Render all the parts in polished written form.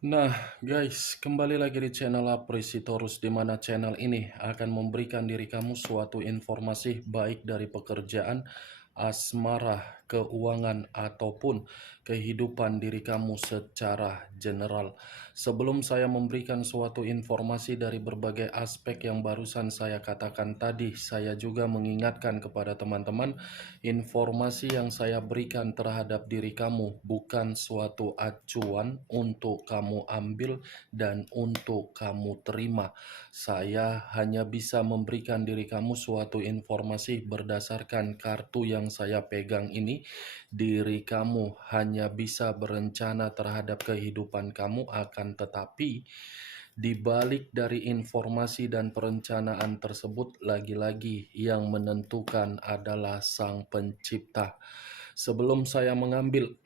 Nah, guys, kembali lagi di channel Apresitorus, di mana channel ini akan memberikan diri kamu suatu informasi baik dari pekerjaan, asmara, keuangan, ataupun kehidupan diri kamu secara general. Sebelum saya memberikan suatu informasi dari berbagai aspek yang barusan saya katakan tadi, saya juga mengingatkan kepada teman-teman, informasi yang saya berikan terhadap diri kamu bukan suatu acuan untuk kamu ambil dan untuk kamu terima. Saya hanya bisa memberikan diri kamu suatu informasi berdasarkan kartu yang saya pegang ini. Diri kamu hanya bisa berencana terhadap kehidupan kamu, akan tetapi di balik dari informasi dan perencanaan tersebut, lagi-lagi yang menentukan adalah Sang Pencipta. Sebelum saya mengambil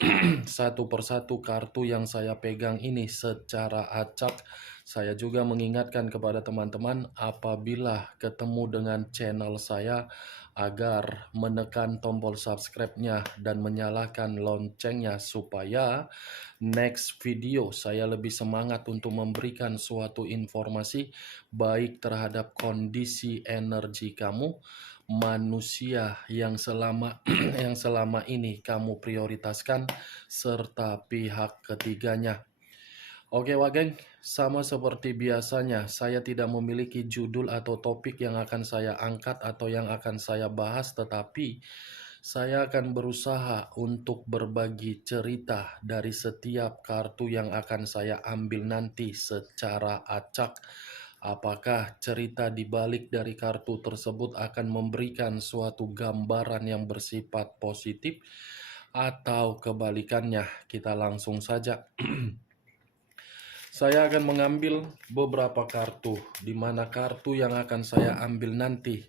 satu persatu kartu yang saya pegang ini secara acak, saya juga mengingatkan kepada teman-teman apabila ketemu dengan channel saya agar menekan tombol subscribe-nya dan menyalakan loncengnya supaya next video saya lebih semangat untuk memberikan suatu informasi baik terhadap kondisi energi kamu, manusia yang selama yang selama ini kamu prioritaskan, serta pihak ketiganya. Oke Wageng, sama seperti biasanya, saya tidak memiliki judul atau topik yang akan saya angkat atau yang akan saya bahas, tetapi saya akan berusaha untuk berbagi cerita dari setiap kartu yang akan saya ambil nanti secara acak. Apakah cerita di balik dari kartu tersebut akan memberikan suatu gambaran yang bersifat positif atau kebalikannya? Kita langsung saja. Saya akan mengambil beberapa kartu, di mana kartu yang akan saya ambil nanti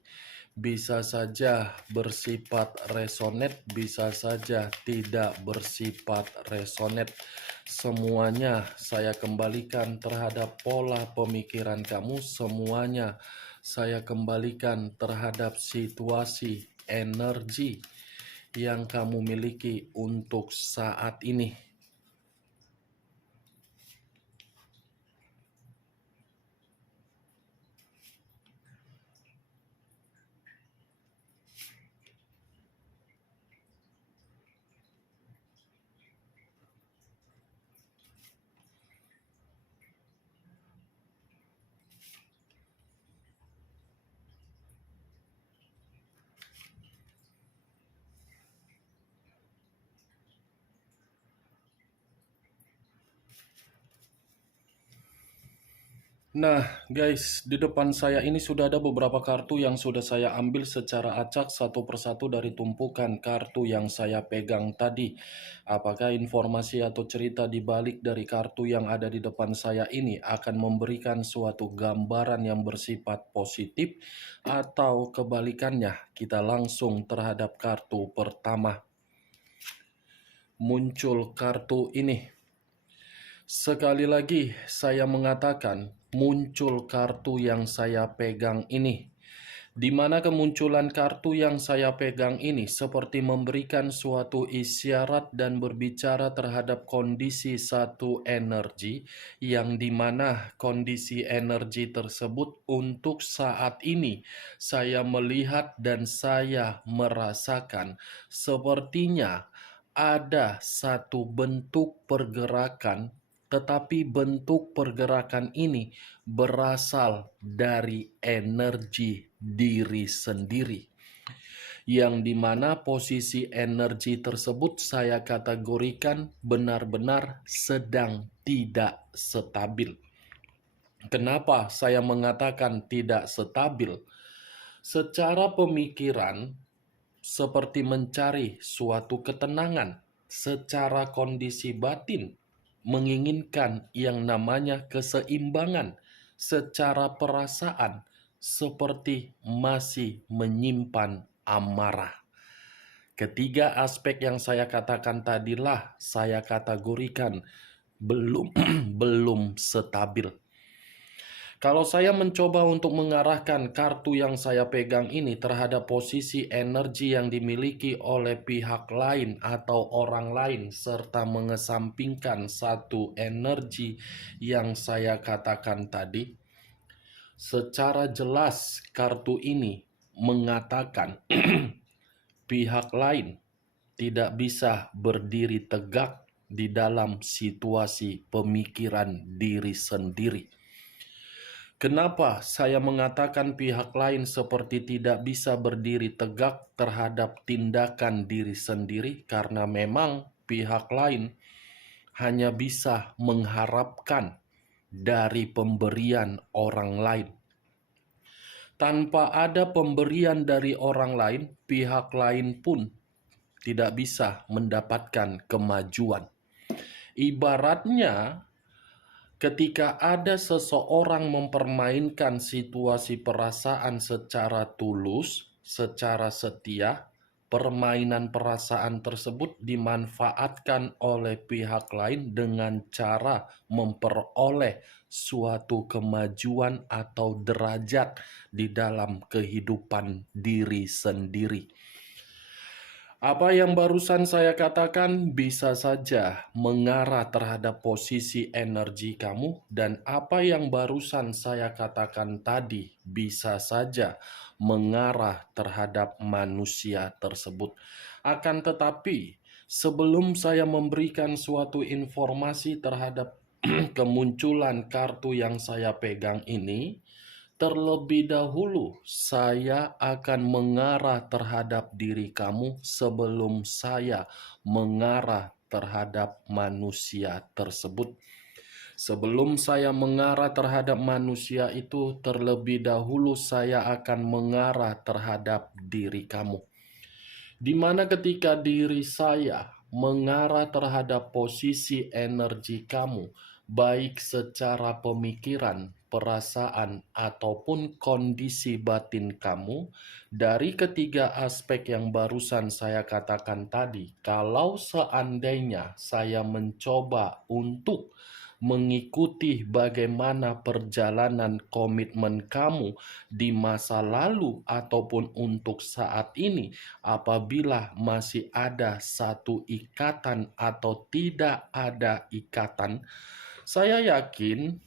bisa saja bersifat resonate, bisa saja tidak bersifat resonate. Semuanya saya kembalikan terhadap pola pemikiran kamu, semuanya saya kembalikan terhadap situasi energi yang kamu miliki untuk saat ini. Nah, guys, di depan saya ini sudah ada beberapa kartu yang sudah saya ambil secara acak satu persatu dari tumpukan kartu yang saya pegang tadi. Apakah informasi atau cerita di balik dari kartu yang ada di depan saya ini akan memberikan suatu gambaran yang bersifat positif atau kebalikannya? Kita langsung terhadap kartu pertama. Muncul kartu ini. Sekali lagi saya mengatakan muncul kartu yang saya pegang ini, di mana kemunculan kartu yang saya pegang ini seperti memberikan suatu isyarat dan berbicara terhadap kondisi satu energi, yang dimana kondisi energi tersebut untuk saat ini saya melihat dan saya merasakan sepertinya ada satu bentuk pergerakan, tetapi bentuk pergerakan ini berasal dari energi diri sendiri, yang dimana posisi energi tersebut saya kategorikan benar-benar sedang tidak stabil. Kenapa saya mengatakan tidak stabil? Secara pemikiran, seperti mencari suatu ketenangan. Secara kondisi batin, menginginkan yang namanya keseimbangan. Secara perasaan, seperti masih menyimpan amarah. Ketiga aspek yang saya katakan tadilah saya kategorikan belum belum stabil. Kalau saya mencoba untuk mengarahkan kartu yang saya pegang ini terhadap posisi energi yang dimiliki oleh pihak lain atau orang lain, serta mengesampingkan satu energi yang saya katakan tadi, secara jelas kartu ini mengatakan pihak lain tidak bisa berdiri tegak di dalam situasi pemikiran diri sendiri. Kenapa saya mengatakan pihak lain seperti tidak bisa berdiri tegak terhadap tindakan diri sendiri? Karena memang pihak lain hanya bisa mengharapkan dari pemberian orang lain. Tanpa ada pemberian dari orang lain, pihak lain pun tidak bisa mendapatkan kemajuan. Ibaratnya, ketika ada seseorang mempermainkan situasi perasaan secara tulus, secara setia, permainan perasaan tersebut dimanfaatkan oleh pihak lain dengan cara memperoleh suatu kemajuan atau derajat di dalam kehidupan diri sendiri. Apa yang barusan saya katakan bisa saja mengarah terhadap posisi energi kamu, dan apa yang barusan saya katakan tadi bisa saja mengarah terhadap manusia tersebut. Akan tetapi, sebelum saya memberikan suatu informasi terhadap kemunculan kartu yang saya pegang ini, terlebih dahulu saya akan mengarah terhadap diri kamu sebelum saya mengarah terhadap manusia tersebut. Sebelum saya mengarah terhadap manusia itu, terlebih dahulu saya akan mengarah terhadap diri kamu. Di mana ketika diri saya mengarah terhadap posisi energi kamu, baik secara pemikiran, perasaan, ataupun kondisi batin kamu, dari ketiga aspek yang barusan saya katakan tadi, kalau seandainya saya mencoba untuk mengikuti bagaimana perjalanan komitmen kamu di masa lalu ataupun untuk saat ini, apabila masih ada satu ikatan atau tidak ada ikatan, saya yakin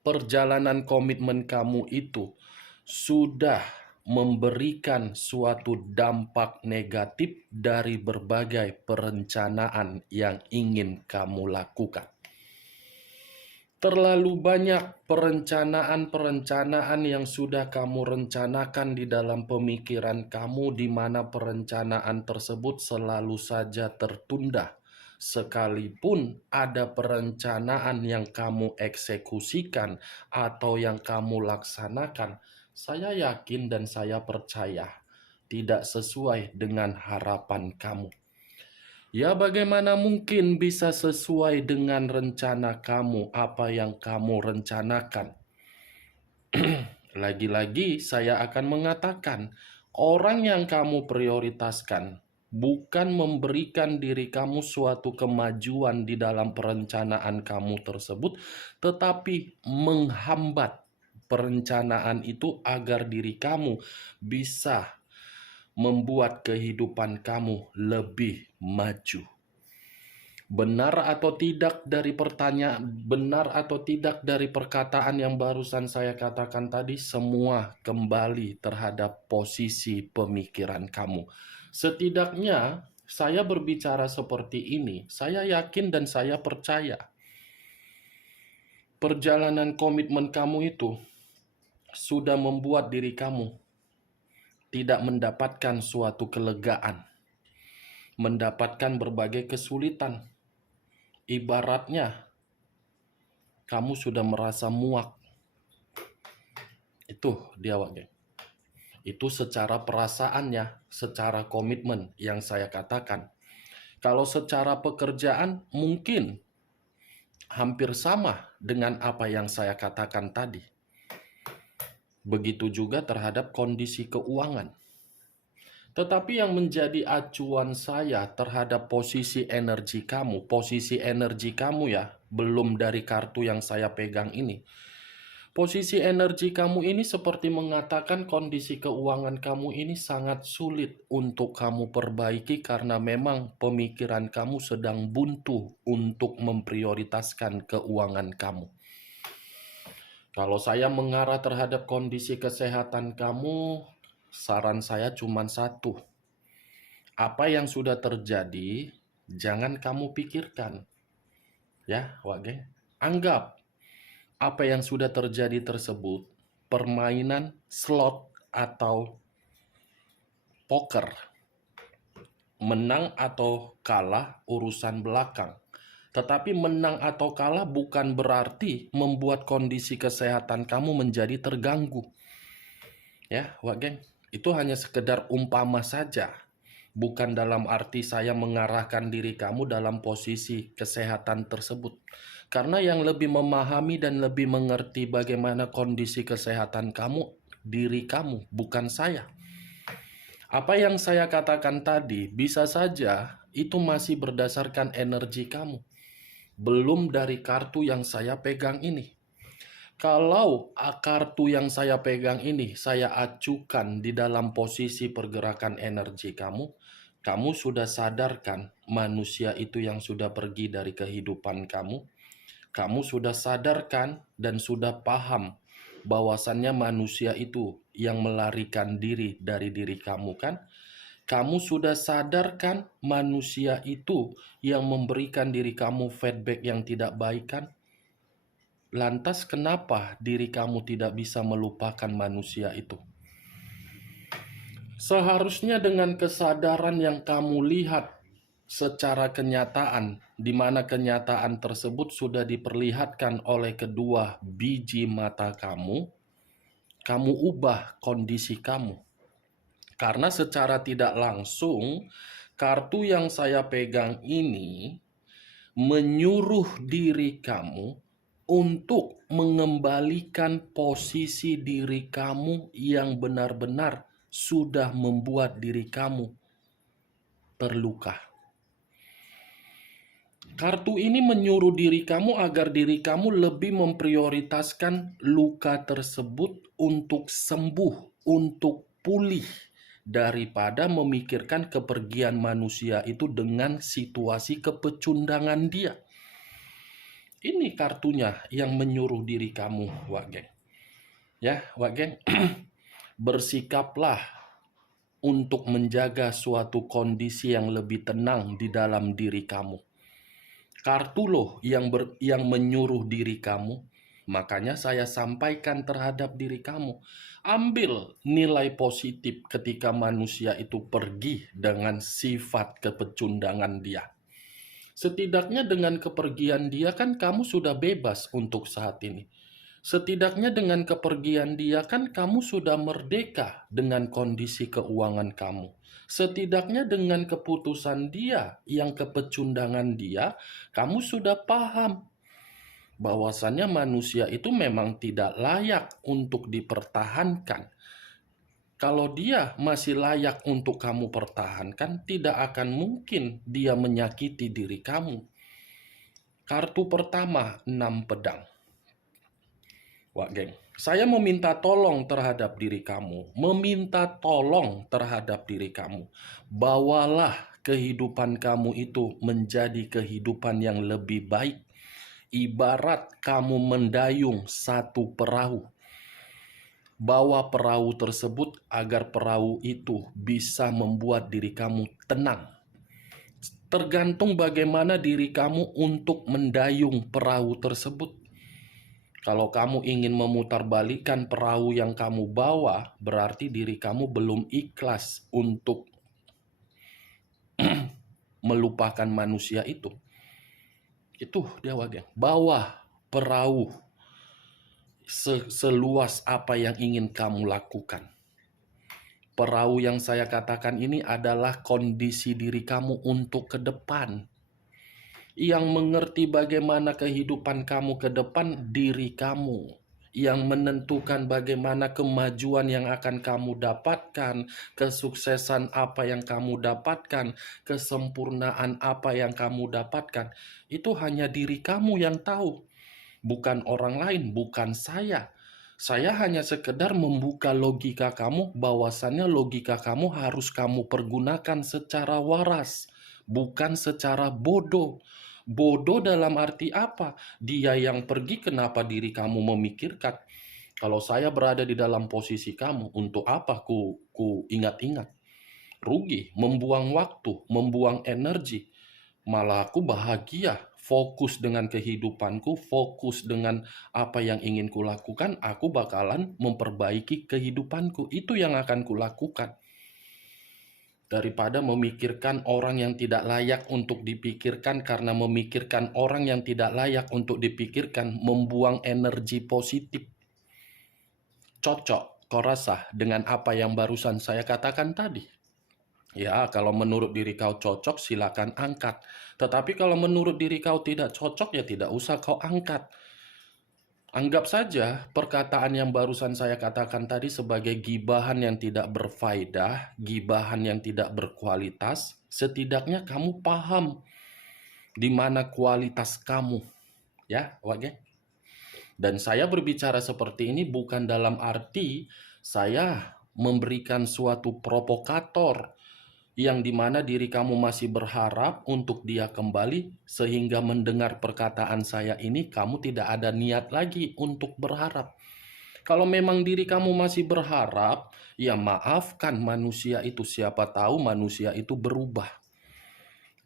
perjalanan komitmen kamu itu sudah memberikan suatu dampak negatif dari berbagai perencanaan yang ingin kamu lakukan. Terlalu banyak perencanaan-perencanaan yang sudah kamu rencanakan di dalam pemikiran kamu, di mana perencanaan tersebut selalu saja tertunda. Sekalipun ada perencanaan yang kamu eksekusikan atau yang kamu laksanakan, saya yakin dan saya percaya tidak sesuai dengan harapan kamu. Ya, bagaimana mungkin bisa sesuai dengan rencana kamu, apa yang kamu rencanakan? Lagi-lagi saya akan mengatakan, orang yang kamu prioritaskan bukan memberikan diri kamu suatu kemajuan di dalam perencanaan kamu tersebut, tetapi menghambat perencanaan itu agar diri kamu bisa membuat kehidupan kamu lebih maju. Benar atau tidak dari benar atau tidak dari perkataan yang barusan saya katakan tadi, semua kembali terhadap posisi pemikiran kamu. Setidaknya saya berbicara seperti ini, saya yakin dan saya percaya perjalanan komitmen kamu itu sudah membuat diri kamu tidak mendapatkan suatu kelegaan, mendapatkan berbagai kesulitan. Ibaratnya kamu sudah merasa muak. Itu dia, geng. Itu secara perasaannya, secara komitmen yang saya katakan. Kalau secara pekerjaan mungkin hampir sama dengan apa yang saya katakan tadi. Begitu juga terhadap kondisi keuangan. Tetapi yang menjadi acuan saya terhadap posisi energi kamu ya, belum dari kartu yang saya pegang ini. Posisi energi kamu ini seperti mengatakan kondisi keuangan kamu ini sangat sulit untuk kamu perbaiki karena memang pemikiran kamu sedang buntu untuk memprioritaskan keuangan kamu. Kalau saya mengarah terhadap kondisi kesehatan kamu, saran saya cuma satu. Apa yang sudah terjadi, jangan kamu pikirkan. Ya, Wage. Anggap apa yang sudah terjadi tersebut permainan slot atau poker. Menang atau kalah urusan belakang. Tetapi menang atau kalah bukan berarti membuat kondisi kesehatan kamu menjadi terganggu. Ya, Wak Geng, itu hanya sekedar umpama saja. Bukan dalam arti saya mengarahkan diri kamu dalam posisi kesehatan tersebut. Karena yang lebih memahami dan lebih mengerti bagaimana kondisi kesehatan kamu, diri kamu, bukan saya. Apa yang saya katakan tadi, bisa saja itu masih berdasarkan energi kamu. Belum dari kartu yang saya pegang ini. Kalau kartu yang saya pegang ini saya acukan di dalam posisi pergerakan energi kamu, kamu sudah sadarkan manusia itu yang sudah pergi dari kehidupan kamu. Kamu sudah sadarkan dan sudah paham bahwasannya manusia itu yang melarikan diri dari diri kamu kan? Kamu sudah sadarkan manusia itu yang memberikan diri kamu feedback yang tidak baik kan? Lantas kenapa diri kamu tidak bisa melupakan manusia itu? Seharusnya dengan kesadaran yang kamu lihat secara kenyataan, di mana kenyataan tersebut sudah diperlihatkan oleh kedua biji mata kamu ubah kondisi kamu. Karena secara tidak langsung, kartu yang saya pegang ini menyuruh diri kamu untuk mengembalikan posisi diri kamu yang benar-benar sudah membuat diri kamu terluka. Kartu ini menyuruh diri kamu agar diri kamu lebih memprioritaskan luka tersebut untuk sembuh, untuk pulih, daripada memikirkan kepergian manusia itu dengan situasi kepecundangan dia. Ini kartunya yang menyuruh diri kamu, Wak Geng. Ya, Wak Geng, bersikaplah untuk menjaga suatu kondisi yang lebih tenang di dalam diri kamu. Kartu loh yang menyuruh diri kamu. Makanya saya sampaikan terhadap diri kamu. Ambil nilai positif ketika manusia itu pergi dengan sifat kepecundangan dia. Setidaknya dengan kepergian dia kan kamu sudah bebas untuk saat ini. Setidaknya dengan kepergian dia kan kamu sudah merdeka dengan kondisi keuangan kamu. Setidaknya dengan keputusan dia yang kepecundangan dia, kamu sudah paham bahwasannya manusia itu memang tidak layak untuk dipertahankan. Kalau dia masih layak untuk kamu pertahankan, tidak akan mungkin dia menyakiti diri kamu. Kartu pertama, 6 pedang. Wak Geng, saya meminta tolong terhadap diri kamu. Meminta tolong terhadap diri kamu. Bawalah kehidupan kamu itu menjadi kehidupan yang lebih baik. Ibarat kamu mendayung satu perahu. Bawa perahu tersebut agar perahu itu bisa membuat diri kamu tenang. Tergantung bagaimana diri kamu untuk mendayung perahu tersebut. Kalau kamu ingin memutarbalikkan perahu yang kamu bawa, berarti diri kamu belum ikhlas untuk melupakan manusia itu. Itu dia Wageng. Bawa perahu seluas apa yang ingin kamu lakukan. Perahu yang saya katakan ini adalah kondisi diri kamu untuk ke depan. Yang mengerti bagaimana kehidupan kamu ke depan, diri kamu. Yang menentukan bagaimana kemajuan yang akan kamu dapatkan, kesuksesan apa yang kamu dapatkan, kesempurnaan apa yang kamu dapatkan, itu hanya diri kamu yang tahu. Bukan orang lain, bukan saya. Saya hanya sekedar membuka logika kamu, bahwasannya logika kamu harus kamu pergunakan secara waras, bukan secara bodoh. Bodoh dalam arti apa? Dia yang pergi, kenapa diri kamu memikirkan? Kalau saya berada di dalam posisi kamu, untuk apa ku ingat-ingat? Rugi, membuang waktu, membuang energi. Malah aku bahagia, fokus dengan kehidupanku, fokus dengan apa yang ingin kulakukan, aku bakalan memperbaiki kehidupanku. Itu yang akan kulakukan. Daripada memikirkan orang yang tidak layak untuk dipikirkan, karena memikirkan orang yang tidak layak untuk dipikirkan, membuang energi positif. Cocok, kau rasa, dengan apa yang barusan saya katakan tadi? Ya, kalau menurut diri kau cocok, silakan angkat. Tetapi kalau menurut diri kau tidak cocok, ya tidak usah kau angkat. Anggap saja perkataan yang barusan saya katakan tadi sebagai gibahan yang tidak berfaedah, gibahan yang tidak berkualitas. Setidaknya kamu paham di mana kualitas kamu. Ya, Wage? Dan saya berbicara seperti ini bukan dalam arti saya memberikan suatu provokator yang dimana diri kamu masih berharap untuk dia kembali, sehingga mendengar perkataan saya ini kamu tidak ada niat lagi untuk berharap. Kalau memang diri kamu masih berharap, ya maafkan manusia itu, siapa tahu manusia itu berubah.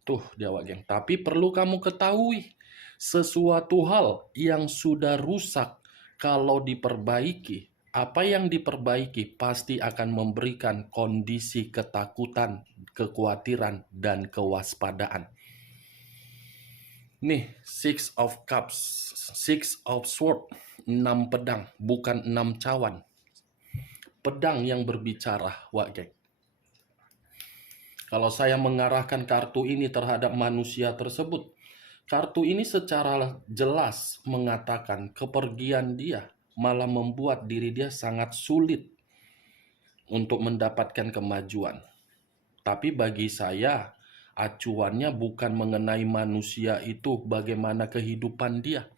Tuh dia geng. Tapi perlu kamu ketahui, sesuatu hal yang sudah rusak kalau diperbaiki, apa yang diperbaiki pasti akan memberikan kondisi ketakutan, kekhawatiran, dan kewaspadaan. Nih, Six of Cups, Six of Sword, 6 pedang, bukan 6 cawan. Pedang yang berbicara, geng. Kalau saya mengarahkan kartu ini terhadap manusia tersebut, kartu ini secara jelas mengatakan kepergian dia malah membuat diri dia sangat sulit untuk mendapatkan kemajuan. Tapi bagi saya, acuannya bukan mengenai manusia itu bagaimana kehidupan dia.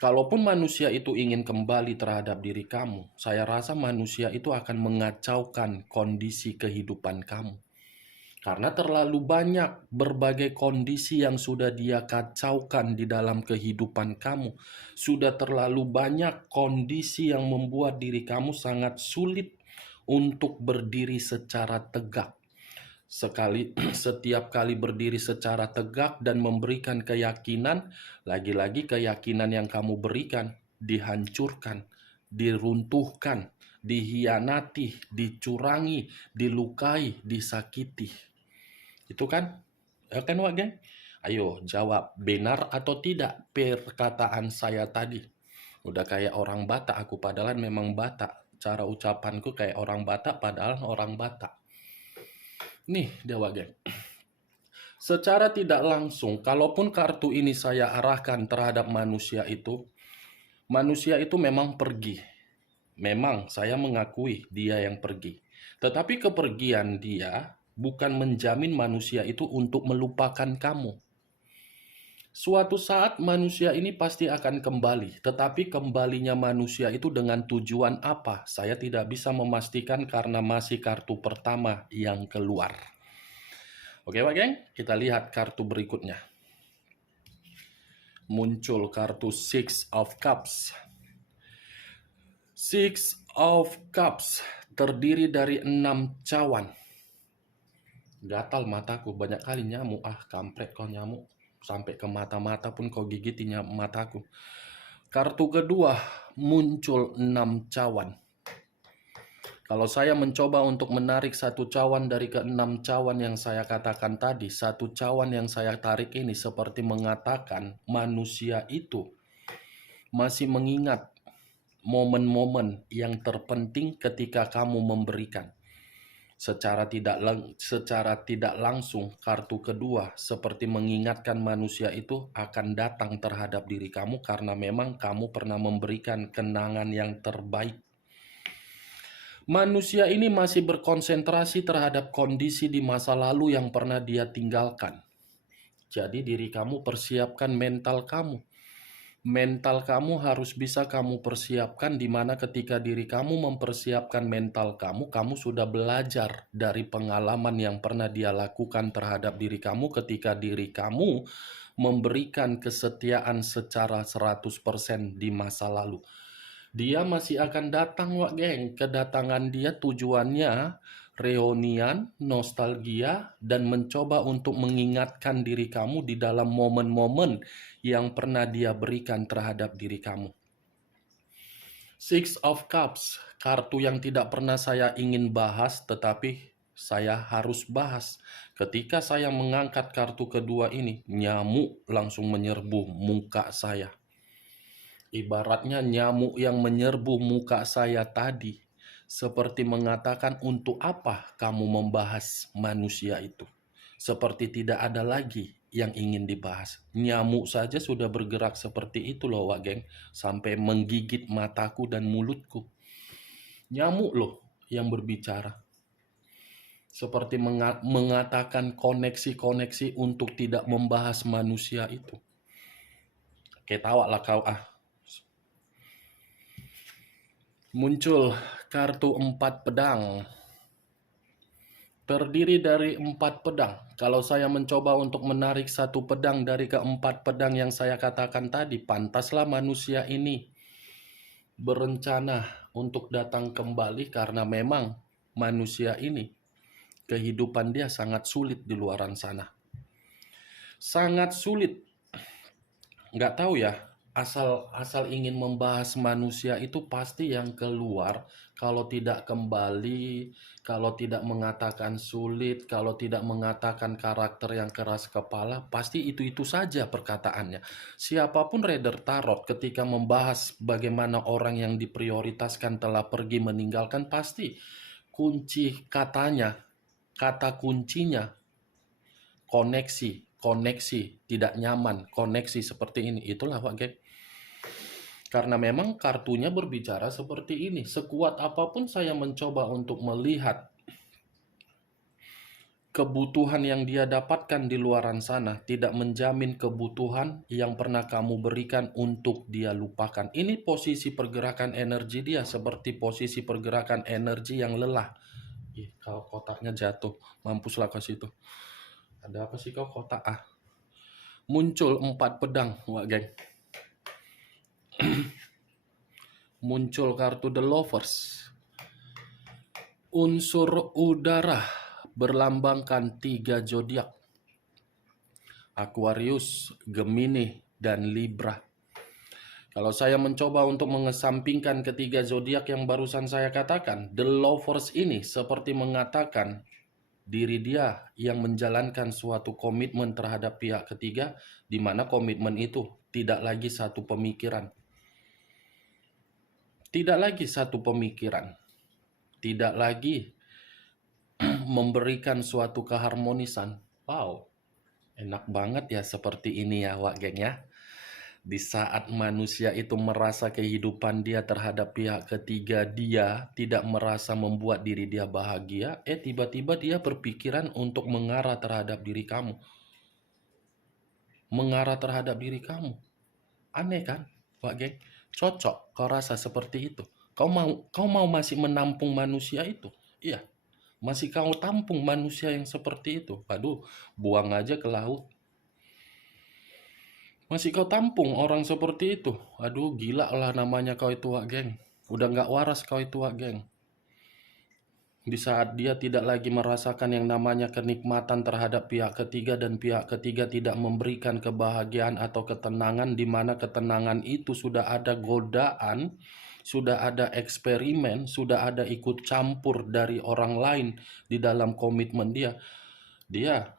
Kalaupun manusia itu ingin kembali terhadap diri kamu, saya rasa manusia itu akan mengacaukan kondisi kehidupan kamu. Karena terlalu banyak berbagai kondisi yang sudah dia kacaukan di dalam kehidupan kamu. Sudah terlalu banyak kondisi yang membuat diri kamu sangat sulit untuk berdiri secara tegak. Setiap kali berdiri secara tegak dan memberikan keyakinan, lagi-lagi keyakinan yang kamu berikan dihancurkan, diruntuhkan, dihianati, dicurangi, dilukai, disakiti. Itu kan? Ya kan, Wak Geng? Ayo jawab, benar atau tidak perkataan saya tadi? Udah kayak orang Batak aku, padahal memang Batak. Cara ucapanku kayak orang Batak, padahal orang Batak. Nih, dia Wak Geng. Secara tidak langsung, kalaupun kartu ini saya arahkan terhadap manusia itu memang pergi. Memang saya mengakui dia yang pergi. Tetapi kepergian dia bukan menjamin manusia itu untuk melupakan kamu. Suatu saat manusia ini pasti akan kembali, tetapi kembalinya manusia itu dengan tujuan apa? Saya tidak bisa memastikan karena masih kartu pertama yang keluar. Oke Pak Geng, kita lihat kartu berikutnya. Muncul kartu Six of Cups. Six of Cups terdiri dari 6 cawan. Gatal mataku, banyak kali nyamuk. Kampret kau nyamuk. Sampai ke mata-mata pun kau gigiti mataku. Kartu kedua muncul 6 cawan. Kalau saya mencoba untuk menarik satu cawan dari ke-6 cawan yang saya katakan tadi, satu cawan yang saya tarik ini seperti mengatakan manusia itu masih mengingat momen-momen yang terpenting ketika kamu memberikan. Secara tidak langsung, kartu kedua seperti mengingatkan manusia itu akan datang terhadap diri kamu karena memang kamu pernah memberikan kenangan yang terbaik. Manusia ini masih berkonsentrasi terhadap kondisi di masa lalu yang pernah dia tinggalkan. Jadi diri kamu persiapkan mental kamu. Mental kamu harus bisa kamu persiapkan, di mana ketika diri kamu mempersiapkan mental kamu, kamu sudah belajar dari pengalaman yang pernah dia lakukan terhadap diri kamu ketika diri kamu memberikan kesetiaan secara 100% di masa lalu. Dia masih akan datang, Wak geng. Kedatangan dia tujuannya reunian, nostalgia, dan mencoba untuk mengingatkan diri kamu di dalam momen-momen yang pernah dia berikan terhadap diri kamu. Six of Cups, kartu yang tidak pernah saya ingin bahas, tetapi saya harus bahas. Ketika saya mengangkat kartu kedua ini, nyamuk langsung menyerbu muka saya. Ibaratnya nyamuk yang menyerbu muka saya tadi, seperti mengatakan, untuk apa kamu membahas manusia itu? Seperti tidak ada lagi yang ingin dibahas. Nyamuk saja sudah bergerak seperti itu loh, Wak geng, sampai menggigit mataku dan mulutku. Nyamuk loh yang berbicara. Seperti mengatakan koneksi-koneksi untuk tidak membahas manusia itu. Ketawa lah kau ah. Muncul kartu 4 pedang. Terdiri dari 4 pedang. Kalau saya mencoba untuk menarik satu pedang dari keempat pedang yang saya katakan tadi, pantaslah manusia ini berencana untuk datang kembali, karena memang manusia ini kehidupan dia sangat sulit di luaran sana. Sangat sulit. Nggak tahu ya, asal ingin membahas manusia itu pasti yang keluar, kalau tidak kembali, kalau tidak mengatakan sulit, kalau tidak mengatakan karakter yang keras kepala, pasti itu saja perkataannya. Siapapun reader tarot ketika membahas bagaimana orang yang diprioritaskan telah pergi meninggalkan, pasti kunci katanya, kata kuncinya koneksi, tidak nyaman, koneksi seperti ini. Itulah Pak Gek. Karena memang kartunya berbicara seperti ini. Sekuat apapun saya mencoba untuk melihat kebutuhan yang dia dapatkan di luaran sana, tidak menjamin kebutuhan yang pernah kamu berikan untuk dia lupakan. Ini posisi pergerakan energi dia seperti posisi pergerakan energi yang lelah. Ih, kalau kotaknya jatuh, mampuslah kau situ. Ada apa sih kau kotak ah? Muncul 4 pedang, Wak geng. Muncul kartu The Lovers. Unsur udara berlambangkan 3 zodiak. Aquarius, Gemini, dan Libra. Kalau saya mencoba untuk mengesampingkan ketiga zodiak yang barusan saya katakan, The Lovers ini seperti mengatakan diri dia yang menjalankan suatu komitmen terhadap pihak ketiga, di mana komitmen itu tidak lagi satu pemikiran. Tidak lagi satu pemikiran. Tidak lagi memberikan suatu keharmonisan. Wow, enak banget ya seperti ini ya Wak geng ya. Di saat manusia itu merasa kehidupan dia terhadap pihak ketiga dia tidak merasa membuat diri dia bahagia, tiba-tiba dia berpikiran untuk mengarah terhadap diri kamu. Mengarah terhadap diri kamu. Aneh kan, Wak geng? Cocok kau rasa seperti itu. Kau mau masih menampung manusia itu? Iya. Masih kau tampung manusia yang seperti itu? Aduh, buang aja ke laut. Masih kau tampung orang seperti itu? Aduh, gila lah namanya kau itu Wak geng. Udah nggak waras kau itu Wak geng. Di saat dia tidak lagi merasakan yang namanya kenikmatan terhadap pihak ketiga, dan pihak ketiga tidak memberikan kebahagiaan atau ketenangan, di mana ketenangan itu sudah ada godaan, sudah ada eksperimen, sudah ada ikut campur dari orang lain di dalam komitmen dia. Dia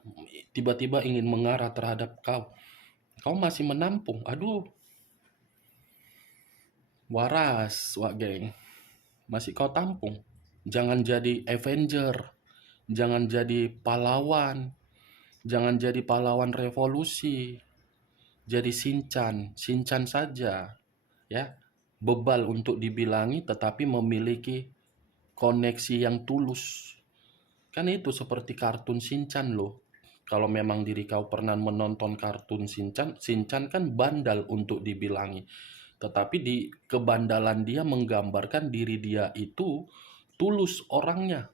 tiba-tiba ingin mengarah terhadap kau. Kau masih menampung. Aduh. Waras, Wak geng. Masih kau tampung. Jangan jadi Avenger. Jangan jadi pahlawan. Jangan jadi pahlawan revolusi. Jadi Shinchan saja. Ya. Bebal untuk dibilangi, tetapi memiliki koneksi yang tulus. Kan itu seperti kartun Shinchan loh. Kalau memang diri kau pernah menonton kartun Shinchan, Shinchan kan bandal untuk dibilangi. Tetapi di kebandalan dia menggambarkan diri dia itu tulus orangnya.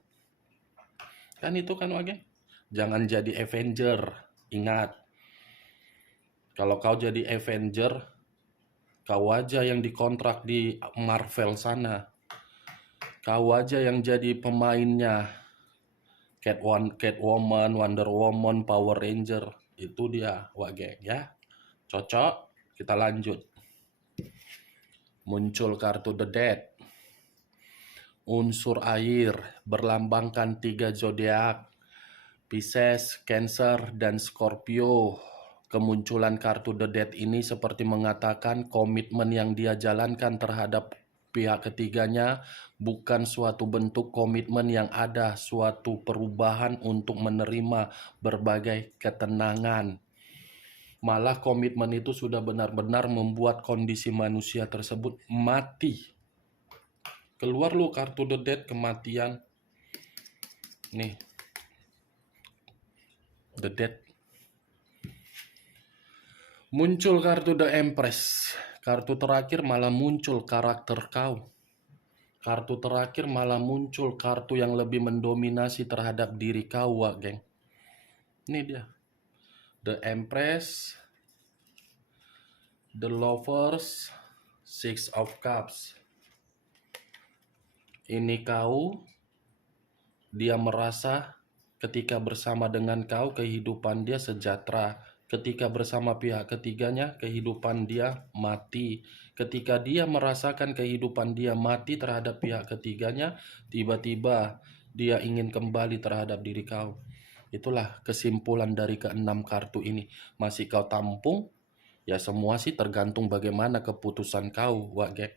Kan itu kan Wage? Jangan jadi Avenger. Ingat, kalau kau jadi Avenger, kau aja yang dikontrak di Marvel sana. Kau aja yang jadi pemainnya. Catwoman, Wonder Woman, Power Ranger. Itu dia, Wage ya. Cocok, kita lanjut. Muncul kartu The Dead. Unsur air berlambangkan 3 zodiak. Pisces, Cancer, dan Scorpio. Kemunculan kartu The Dead ini seperti mengatakan komitmen yang dia jalankan terhadap pihak ketiganya bukan suatu bentuk komitmen yang ada suatu perubahan untuk menerima berbagai ketenangan. Malah komitmen itu sudah benar-benar membuat kondisi manusia tersebut mati. Keluar lu kartu The Dead, kematian. Nih, The Dead. Muncul kartu The Empress. Kartu terakhir malah muncul karakter kau. Kartu terakhir malah muncul kartu yang lebih mendominasi terhadap diri kau, Wak, geng. Ini dia. The Empress, The Lovers, Six of Cups. Ini kau, dia merasa ketika bersama dengan kau kehidupan dia sejahtera. Ketika bersama pihak ketiganya kehidupan dia mati. Ketika dia merasakan kehidupan dia mati terhadap pihak ketiganya, tiba-tiba dia ingin kembali terhadap diri kau. Itulah kesimpulan dari keenam kartu ini. Masih kau tampung? Ya semua sih tergantung bagaimana keputusan kau, Wage.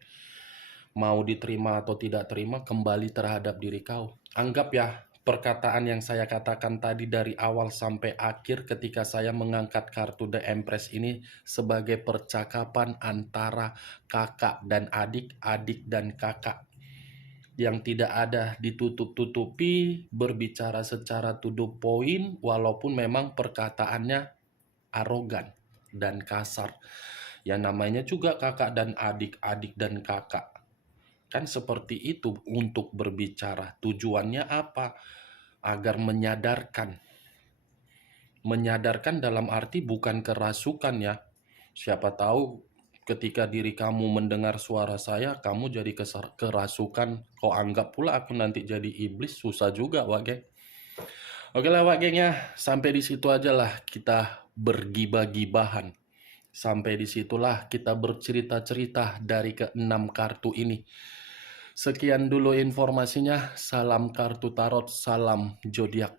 Mau diterima atau tidak terima kembali terhadap diri kau. Anggap ya perkataan yang saya katakan tadi dari awal sampai akhir ketika saya mengangkat kartu The Empress ini sebagai percakapan antara kakak dan adik, adik dan kakak. Yang tidak ada ditutup-tutupi, berbicara secara to the point walaupun memang perkataannya arogan dan kasar. Ya namanya juga kakak dan adik, adik dan kakak. Kan seperti itu untuk berbicara. Tujuannya apa? Agar menyadarkan. Menyadarkan dalam arti bukan kerasukan ya. Siapa tahu ketika diri kamu mendengar suara saya, kamu jadi kerasukan. Kau anggap pula aku nanti jadi iblis, susah juga, Wak geng. Oke lah, Wak geng ya. Sampai di situ aja lah kita bergibah-gibahan. Sampai disitulah kita bercerita-cerita dari keenam kartu ini. Sekian dulu informasinya. Salam kartu tarot, salam zodiak.